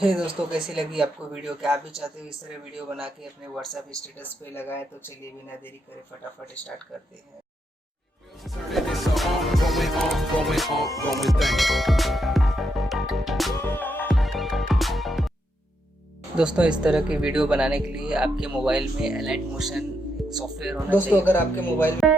हे दोस्तों, कैसी लगी आपको वीडियो? क्या आप भी चाहते हो इस तरह वीडियो बना के अपने व्हाट्सएप स्टेटस पे लगाएं? तो चलिए बिना देरी करे फटाफट स्टार्ट करते हैं। दोस्तों, इस तरह के वीडियो बनाने के लिए आपके मोबाइल में एलाइट मोशन सॉफ्टवेयर होना चाहिए। दोस्तों, अगर आपके मोबाइल में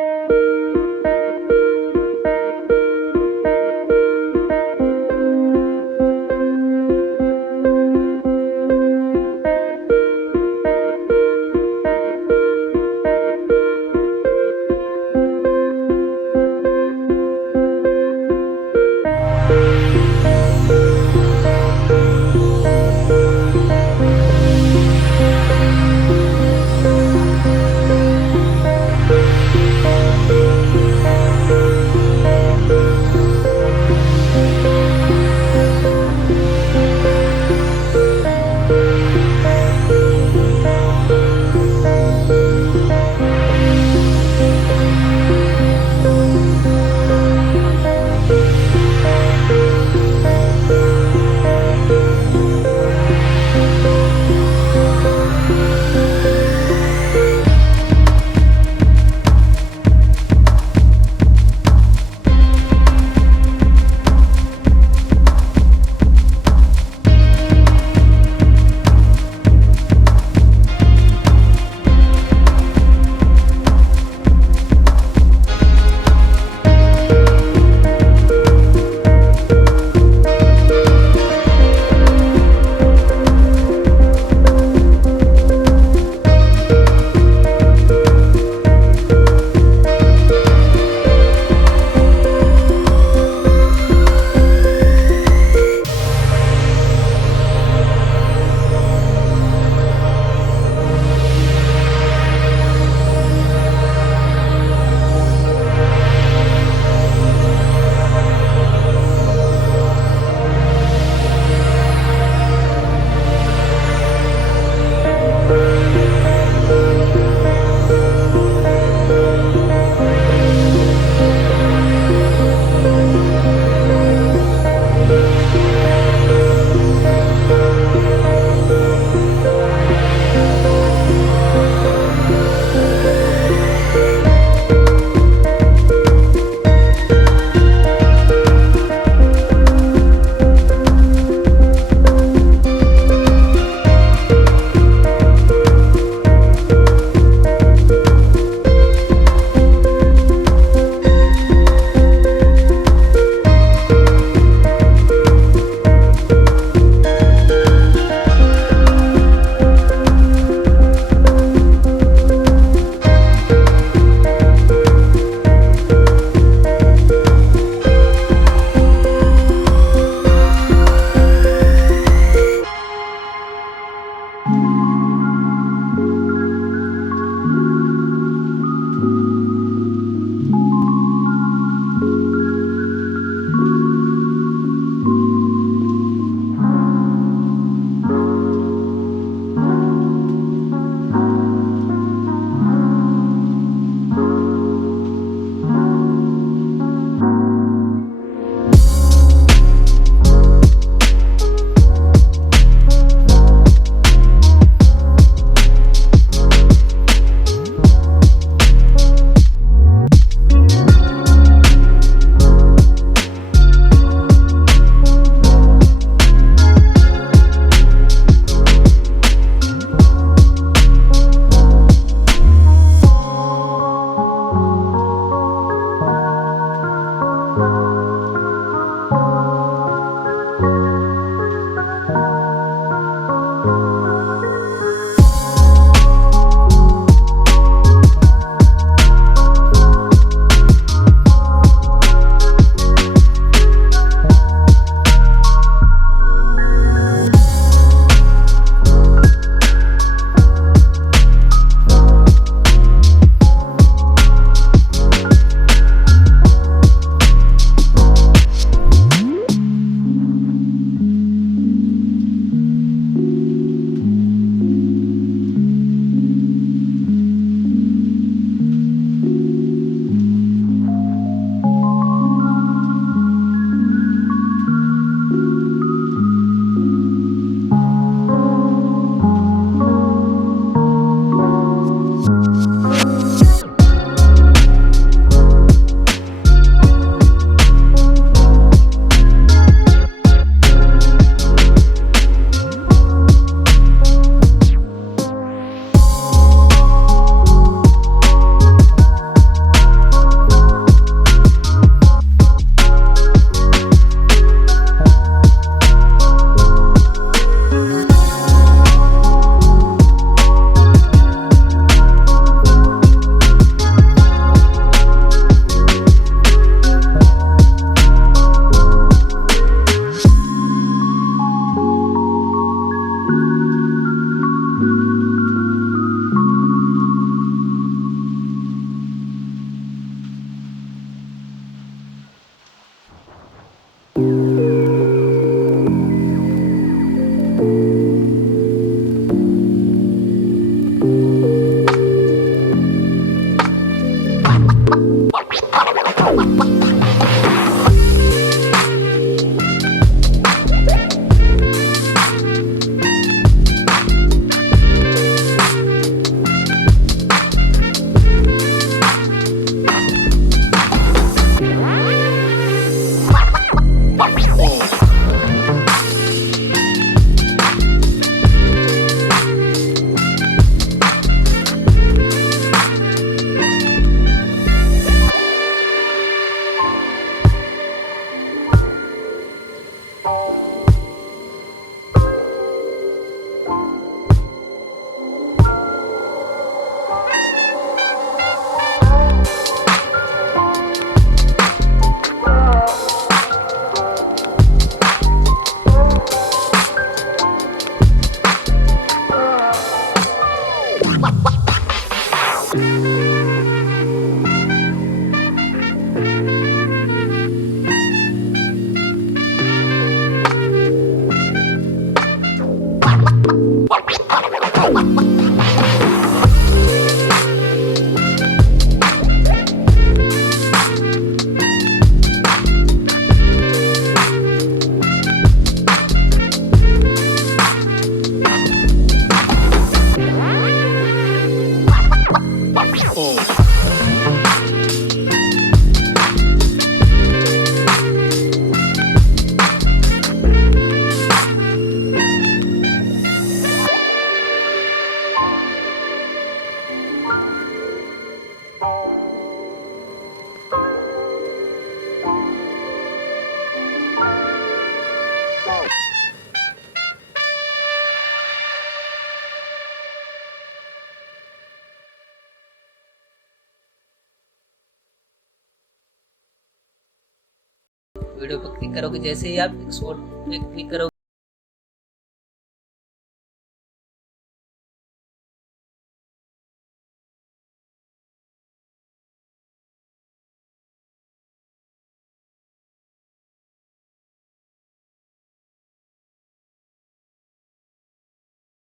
वीडियो पर क्लिक करोगे, जैसे ही आप एक्सपोर्ट पे क्लिक करोगे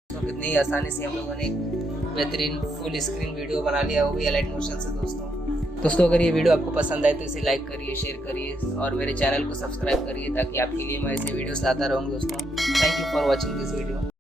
तो कितनी आसानी से हम लोगों ने एक बेहतरीन फुल स्क्रीन वीडियो बना लिया, वो भी अलाइट मोशन से। दोस्तों अगर ये वीडियो आपको पसंद आए तो इसे लाइक करिए, शेयर करिए और मेरे चैनल को सब्सक्राइब करिए, ताकि आपके लिए मैं ऐसे वीडियोस लाता रहूँगा दोस्तों। Thank you for watching this video.